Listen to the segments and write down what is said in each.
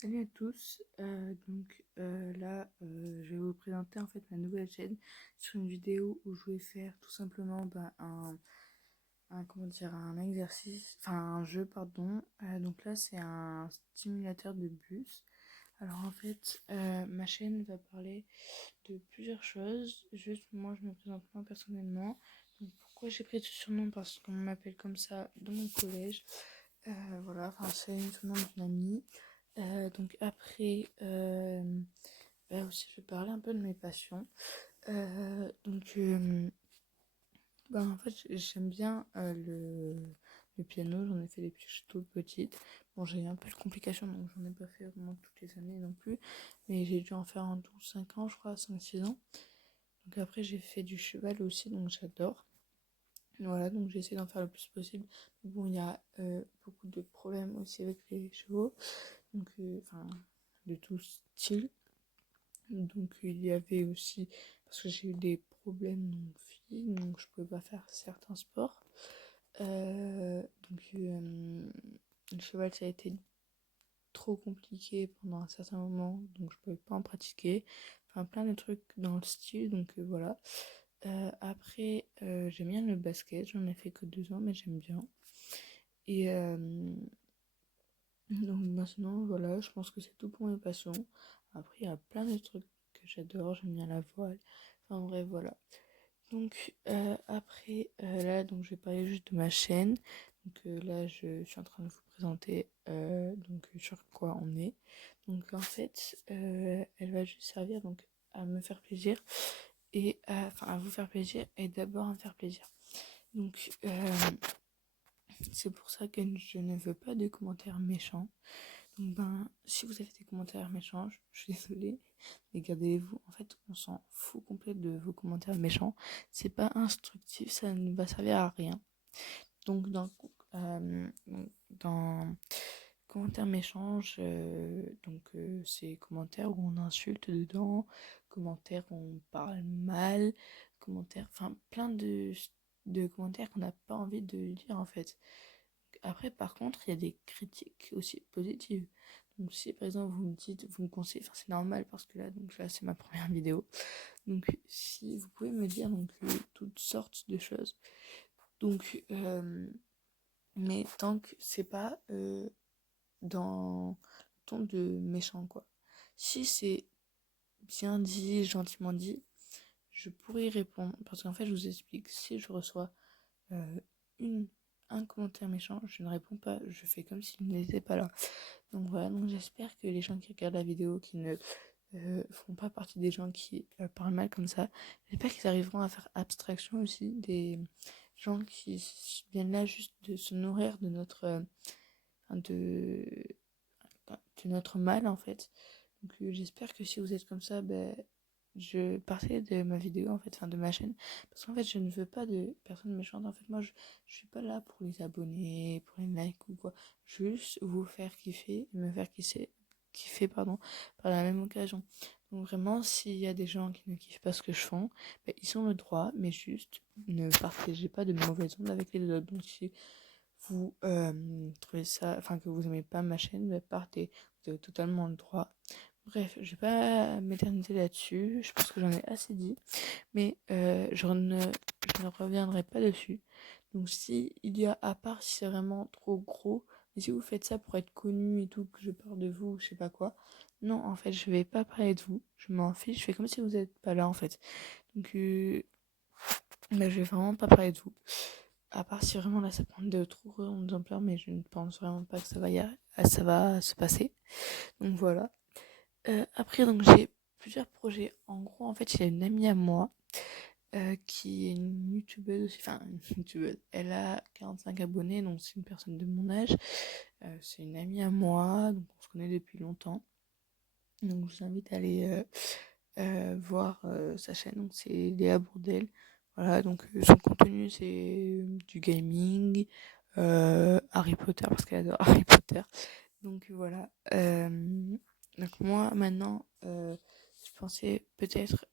Salut à tous, je vais vous présenter en fait ma nouvelle chaîne sur une vidéo où je vais faire tout simplement un exercice, enfin un jeu pardon. Donc là c'est un stimulateur de bus. Alors en fait ma chaîne va parler de plusieurs choses, juste moi je me présente moi personnellement. Donc pourquoi j'ai pris ce surnom? Parce qu'on m'appelle comme ça dans mon collège. Voilà, enfin c'est le surnom d'une amie. Donc après, aussi je vais parler un peu de mes passions. En fait j'aime bien le piano, j'en ai fait depuis que je suis toute petite. Bon, j'ai eu un peu de complications donc j'en ai pas fait vraiment toutes les années non plus, mais j'ai dû en faire en tout 5 ans je crois, 5 6 ans. Donc après j'ai fait du cheval aussi, donc j'adore. Voilà, donc j'essaie d'en faire le plus possible. Mais bon, il y a beaucoup de problèmes aussi avec les chevaux, enfin de tout style. Donc il y avait aussi, parce que j'ai eu des problèmes non filles, donc je pouvais pas faire certains sports. Euh, donc euh, le cheval ça a été trop compliqué pendant un certain moment, donc je pouvais pas en pratiquer. Enfin plein de trucs dans le style, voilà. Après j'aime bien le basket, j'en ai fait que 2 ans mais j'aime bien. Et donc maintenant voilà, je pense que c'est tout pour mes passions. Après il y a plein de trucs que j'adore, j'aime bien la voile. Enfin bref voilà. Là, donc je vais parler juste de ma chaîne. Là, je suis en train de vous présenter sur quoi on est. Donc en fait, elle va juste servir donc à me faire plaisir à vous faire plaisir et d'abord à me faire plaisir. Donc c'est pour ça que je ne veux pas de commentaires méchants. Si vous avez des commentaires méchants, je suis désolée, mais gardez-les-vous. En fait, on s'en fout complet de vos commentaires méchants. C'est pas instructif, ça ne va servir à rien. Donc, dans commentaires méchants, c'est commentaires où on insulte dedans, commentaires où on parle mal, enfin, plein de commentaires qu'on n'a pas envie de lire en fait. Après, par contre, il y a des critiques aussi positives. Donc, si par exemple vous me dites, vous me conseillez, enfin c'est normal parce que là c'est ma première vidéo. Donc, si vous pouvez me dire toutes sortes de choses. Donc, mais tant que c'est pas dans le ton de méchant quoi. Si c'est bien dit, gentiment dit, je pourrais y répondre parce qu'en fait, je vous explique, si je reçois euh, une un commentaire méchant, je ne réponds pas, je fais comme s'il n'était pas là. Donc voilà, donc j'espère que les gens qui regardent la vidéo, qui ne font pas partie des gens qui parlent mal comme ça, j'espère qu'ils arriveront à faire abstraction aussi des gens qui viennent là juste de se nourrir de de, de notre mal en fait. J'espère que si vous êtes comme ça, je partais de ma vidéo en fait, enfin de ma chaîne, parce qu'en fait je ne veux pas de personnes méchantes. En fait moi je suis pas là pour les abonnés, pour les likes ou quoi, juste vous faire kiffer et me faire kiffer pardon, par la même occasion. Donc vraiment s'il y a des gens qui ne kiffent pas ce que je fais, ils ont le droit, mais juste ne partagez pas de mauvaises ondes avec les autres. Donc si vous trouvez ça, enfin que vous aimez pas ma chaîne, partez, vous avez totalement le droit. Bref, je vais pas m'éterniser là-dessus, je pense que j'en ai assez dit, mais je ne reviendrai pas dessus. Donc si il y a, à part si c'est vraiment trop gros, mais si vous faites ça pour être connu et tout, que je parle de vous, je sais pas quoi, non, en fait, je vais pas parler de vous, je m'en fiche, je fais comme si vous êtes pas là, en fait. Donc, je vais vraiment pas parler de vous. À part si vraiment là ça prend de trop grandes ampleurs, mais je ne pense vraiment pas que ça va se passer. Donc voilà. Après, donc j'ai plusieurs projets. En gros, en fait, il y a une amie à moi qui est une youtubeuse aussi. Enfin, une youtubeuse. Elle a 45 abonnés, donc c'est une personne de mon âge. C'est une amie à moi, donc on se connaît depuis longtemps. Donc je vous invite à aller voir sa chaîne. Donc c'est Léa Bourdel. Voilà, donc son contenu c'est du gaming, Harry Potter parce qu'elle adore Harry Potter. Donc voilà. Donc moi maintenant, je pensais peut-être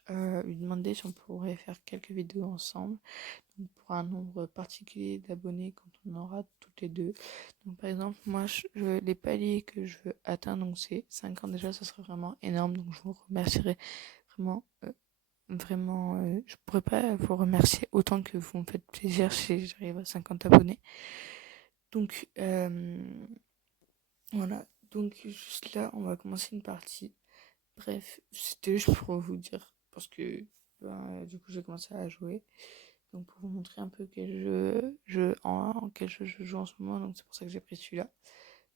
lui demander si on pourrait faire quelques vidéos ensemble. Donc pour un nombre particulier d'abonnés quand on aura toutes rajouter deux. Donc par exemple, moi, les paliers que je veux atteindre, donc c'est 5 ans déjà, ça serait vraiment énorme. Donc je vous remercierai vraiment, je pourrais pas vous remercier autant que vous me faites plaisir si j'arrive à 50 abonnés. Donc voilà, donc juste là, on va commencer une partie. Bref, c'était juste pour vous dire, parce que du coup j'ai commencé à jouer. Donc pour vous montrer un peu en quel jeu je joue en ce moment, donc c'est pour ça que j'ai pris celui-là.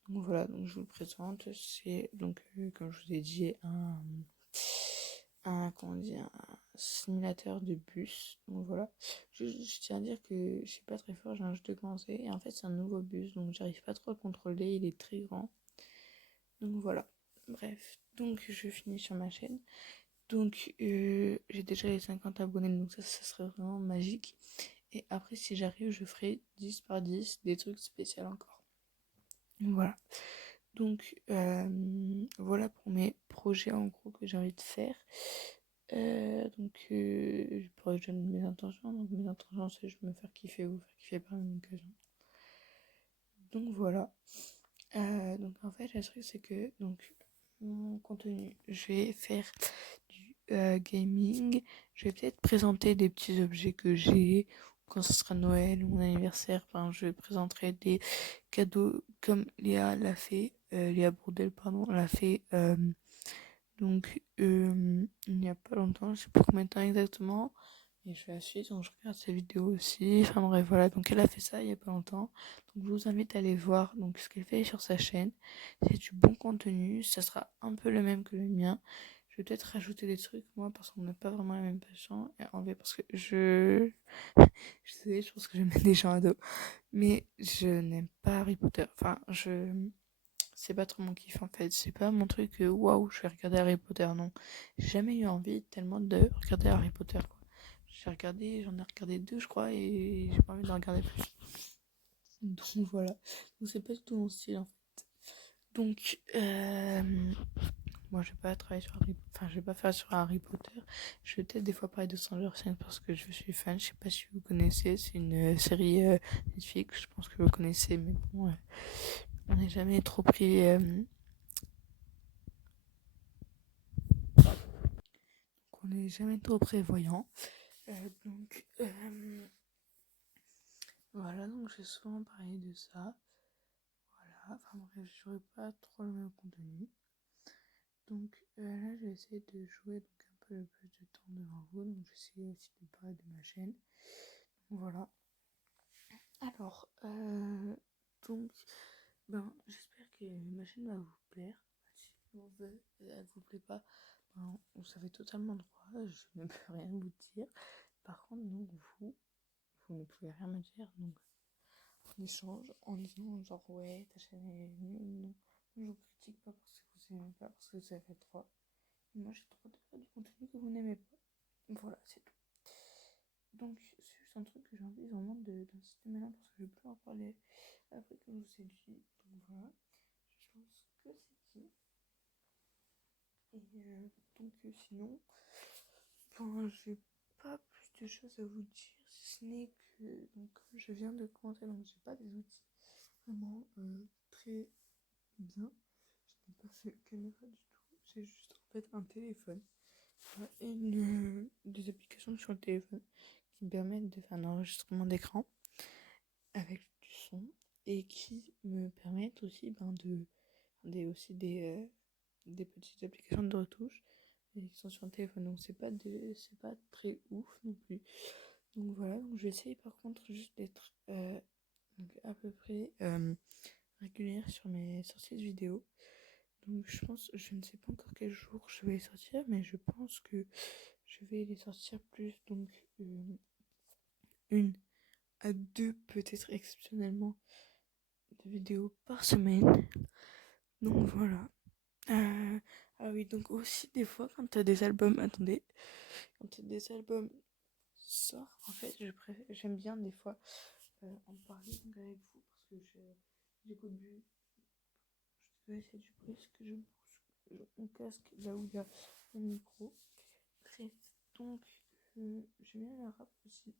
Donc voilà, donc je vous le présente. C'est donc comme je vous ai dit un simulateur de bus. Donc voilà. Je tiens à dire que je suis pas très fort, j'ai un jeu de commencer. Et en fait c'est un nouveau bus, donc j'arrive pas trop à le contrôler, il est très grand. Donc voilà. Bref, donc je finis sur ma chaîne. Donc j'ai déjà les 50 abonnés, donc ça serait vraiment magique. Et après si j'arrive, je ferai 10 par 10 des trucs spéciaux encore. Voilà. Donc voilà pour mes projets en gros que j'ai envie de faire. Je pourrais que donne mes intentions. Donc mes intentions c'est juste me faire kiffer, vous faire kiffer par la même occasion. Donc voilà. Donc en fait le truc c'est que donc mon contenu, je vais faire du gaming. Je vais peut-être présenter des petits objets que j'ai quand ce sera Noël ou mon anniversaire. Enfin, je présenterai des cadeaux comme Léa l'a fait, Léa Bourdel, pardon, l'a fait il n'y a pas longtemps, je sais pas combien de temps exactement. Et je vais la suite, donc je regarde ses vidéos aussi. Enfin bref, voilà. Donc elle a fait ça il y a pas longtemps. Donc je vous invite à aller voir donc ce qu'elle fait sur sa chaîne. C'est du bon contenu. Ça sera un peu le même que le mien. Je vais peut-être rajouter des trucs, moi, parce qu'on n'a pas vraiment la même passion. Et en fait, parce que je sais, je pense que je mets des gens à dos. Mais je n'aime pas Harry Potter. Enfin, c'est pas trop mon kiff en fait. C'est pas mon truc, waouh, je vais regarder Harry Potter. Non. J'ai jamais eu envie tellement de regarder Harry Potter, quoi. J'en ai regardé deux, je crois, et j'ai pas envie d'en regarder plus. Donc voilà. Donc c'est pas du tout mon style en fait. Donc, moi je vais pas travailler sur je vais pas faire sur Harry Potter. Je vais peut-être des fois parler de Stranger Things parce que je suis fan. Je sais pas si vous connaissez. C'est une série Netflix. Je pense que vous connaissez, mais bon, on n'est jamais trop pris. On n'est jamais trop prévoyant. Voilà, donc j'ai souvent parlé de ça. Voilà, enfin bref, j'aurais pas trop le même contenu. Donc là, je vais essayer de jouer donc un peu le plus de temps devant vous. Donc j'essaie aussi de parler de ma chaîne. Voilà. Alors, j'espère que ma chaîne va vous plaire. Si elle vous plaît pas, vous savez totalement droit. Je ne peux rien vous dire. Par contre, donc vous ne pouvez rien me dire. Donc on échange en disant genre ouais ta chaîne est nulle, non, je vous critique pas parce que vous aimez pas, parce que vous avez droit, et moi j'ai le droit de faire du contenu que vous n'aimez pas. Voilà, c'est tout. Donc c'est juste un truc que j'ai envie vraiment d'insister maintenant parce que je vais plus en parler après que je vous ai dit. Donc voilà, je pense que c'est dit. Et sinon j'ai pas plus de choses à vous dire, si ce n'est que donc je viens de commencer, donc j'ai pas des outils vraiment très bien. Je n'ai pas fait caméra du tout. J'ai juste en fait un téléphone et des applications sur le téléphone qui me permettent de faire un enregistrement d'écran avec du son et qui me permettent aussi des petites applications de retouche qui sont sur le téléphone. Donc c'est pas très ouf non plus. Donc voilà, donc je vais essayer par contre juste d'être à peu près régulière sur mes sorties de vidéos. Donc je ne sais pas encore quel jour je vais les sortir, mais je pense que je vais les sortir plus, donc une à deux peut-être exceptionnellement de vidéos par semaine. Donc voilà. Ah oui, donc aussi des fois quand t'as des albums, attendez, quand t'as des albums sortent, en fait j'aime bien des fois en parler donc avec vous parce que j'écoute du... Je vais essayer du bruit parce que je bouge mon casque là où il y a mon micro. Bref, donc j'aime bien le rap aussi.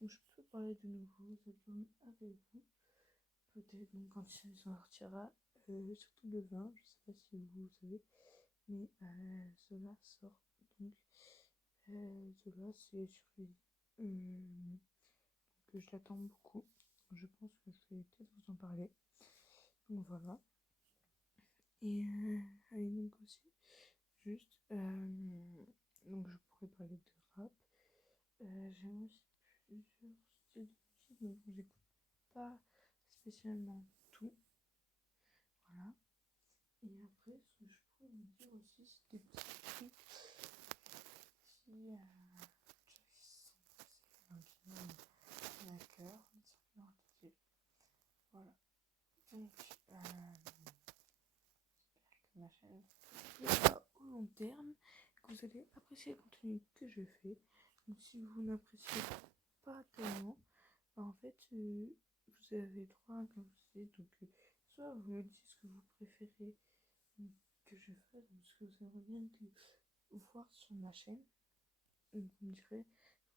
Donc je peux parler de nouveaux albums avec vous. peut-être donc quand il sortira, surtout le 20, je sais pas si vous savez, mais Zola sort donc. Zola c'est sur lui. Que je l'attends beaucoup. Je pense que je vais peut-être vous en parler. Donc voilà. Et allez, donc aussi, juste, donc je pourrais parler de rap. J'aime aussi plusieurs styles de musique, mais bon, j'écoute pas spécialement tout. Voilà. Et après, ce que je pourrais vous dire aussi, c'est des petits trucs qui, à cœur, simplement attentif. Voilà. Donc, que ma chaîne au long terme, que vous allez apprécier le contenu que je fais. Donc, si vous n'appréciez pas tellement, bah, en fait, vous avez droit, comme je disais, donc soit vous me dites ce que vous préférez que je fasse, ou ce que vous aimeriez bien voir sur ma chaîne. Donc, vous me direz,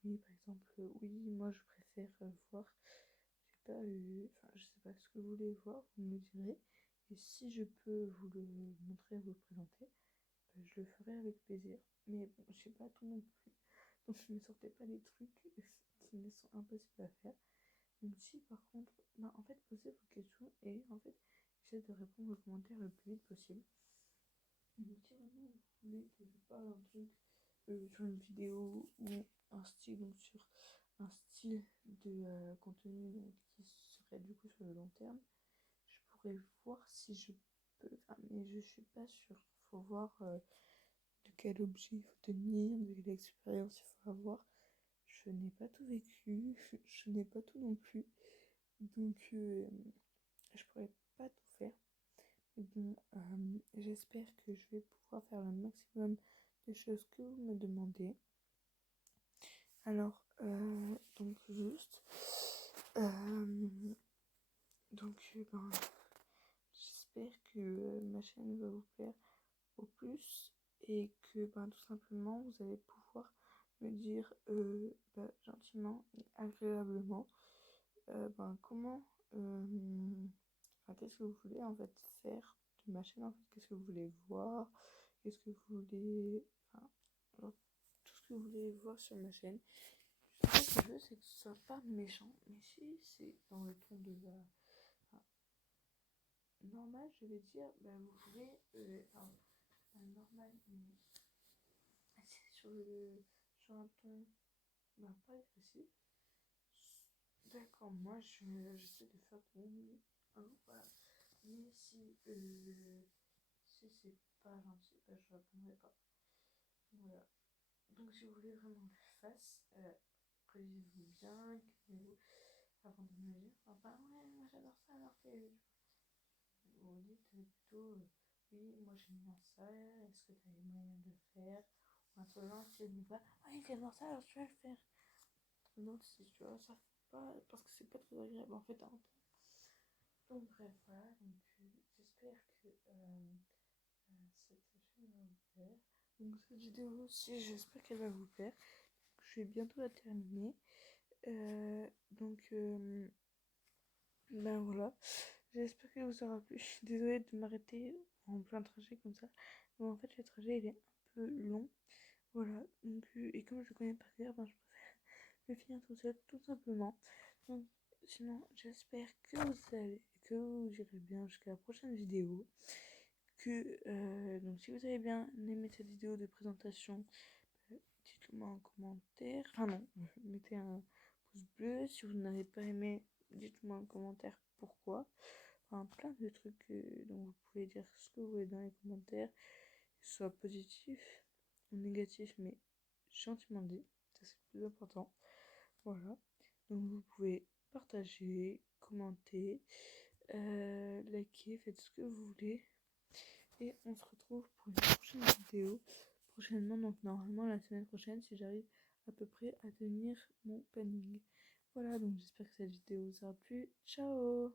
oui, par exemple, oui, moi je préfère voir, j'ai pas eu, enfin, je sais pas ce que vous voulez voir, vous me direz. Et si je peux vous le montrer, vous le présenter, je le ferai avec plaisir. Mais bon, je sais pas tout non plus. Donc je ne sortais pas des trucs qui me sont impossibles à faire. Donc si par contre, bah, en fait, posez vos questions et en fait, j'essaie de répondre aux commentaires le plus vite possible. Donc si vraiment vous voulez que je parle d'un truc sur une vidéo ou un style, donc sur un style de contenu donc, qui serait du coup sur le long terme, je pourrais voir si je peux, enfin, mais je suis pas sûre. Faut voir de quel objet il faut tenir, de quelle expérience il faut avoir. Je n'ai pas tout vécu, je n'ai pas tout non plus. Donc, je pourrais pas tout faire. Mais bon, j'espère que je vais pouvoir faire le maximum des choses que vous me demandez. Alors, donc juste, ben, j'espère que ma chaîne va vous plaire au plus et que ben, tout simplement vous allez pouvoir me dire gentiment et agréablement ben, comment qu'est-ce que vous voulez en fait faire de ma chaîne, en fait qu'est-ce que vous voulez voir, qu'est-ce que vous voulez, enfin alors, tout ce que vous voulez voir sur ma chaîne. Ce que je veux, c'est que ce soit pas méchant, mais si c'est dans le ton de la normal, je vais dire ben, vous pouvez normal, mais c'est sur un ton pas agressif. D'accord, moi j'essaie de faire de mon mieux. Hein, voilà. Mais si c'est pas gentil, bah, je répondrai pas. Voilà. Donc si vous voulez vraiment que je fasse, prévenez-vous bien, calmez-vous avant de me dire, ah bah ouais, moi j'adore ça alors que vous dites plutôt, oui, moi j'aime bien ça, est-ce que tu as les moyens de le faire? Ou un truc genre, si elle dit pas, ah il j'adore ça alors tu vas le faire. Non, si tu vois, ça fait pas, parce que c'est pas très agréable en fait à entendre. Donc bref, voilà, donc j'espère que cette chaîne va vous plaire. Donc cette vidéo aussi, j'espère qu'elle va vous plaire. Je vais bientôt la terminer. Ben voilà, j'espère qu'elle vous aura plu. Je suis désolée de m'arrêter en plein trajet comme ça. Mais en fait, le trajet, il est un peu long. Voilà, donc, et comme je le connais par cœur, ben, je préfère le finir tout seul, tout simplement. Donc, sinon, j'espère que vous irez bien jusqu'à la prochaine vidéo. Donc, si vous avez bien aimé cette vidéo de présentation, dites-le moi en commentaire. Enfin, non, mettez un pouce bleu. Si vous n'avez pas aimé, dites-moi en commentaire pourquoi. Enfin, plein de trucs dont vous pouvez dire ce que vous voulez dans les commentaires, soit positif ou négatif, mais gentiment dit, ça c'est le plus important. Voilà, donc vous pouvez partager, commenter, liker, faites ce que vous voulez. Et on se retrouve pour une prochaine vidéo prochainement, donc normalement la semaine prochaine si j'arrive à peu près à tenir mon planning. Voilà, donc j'espère que cette vidéo vous aura plu. Ciao!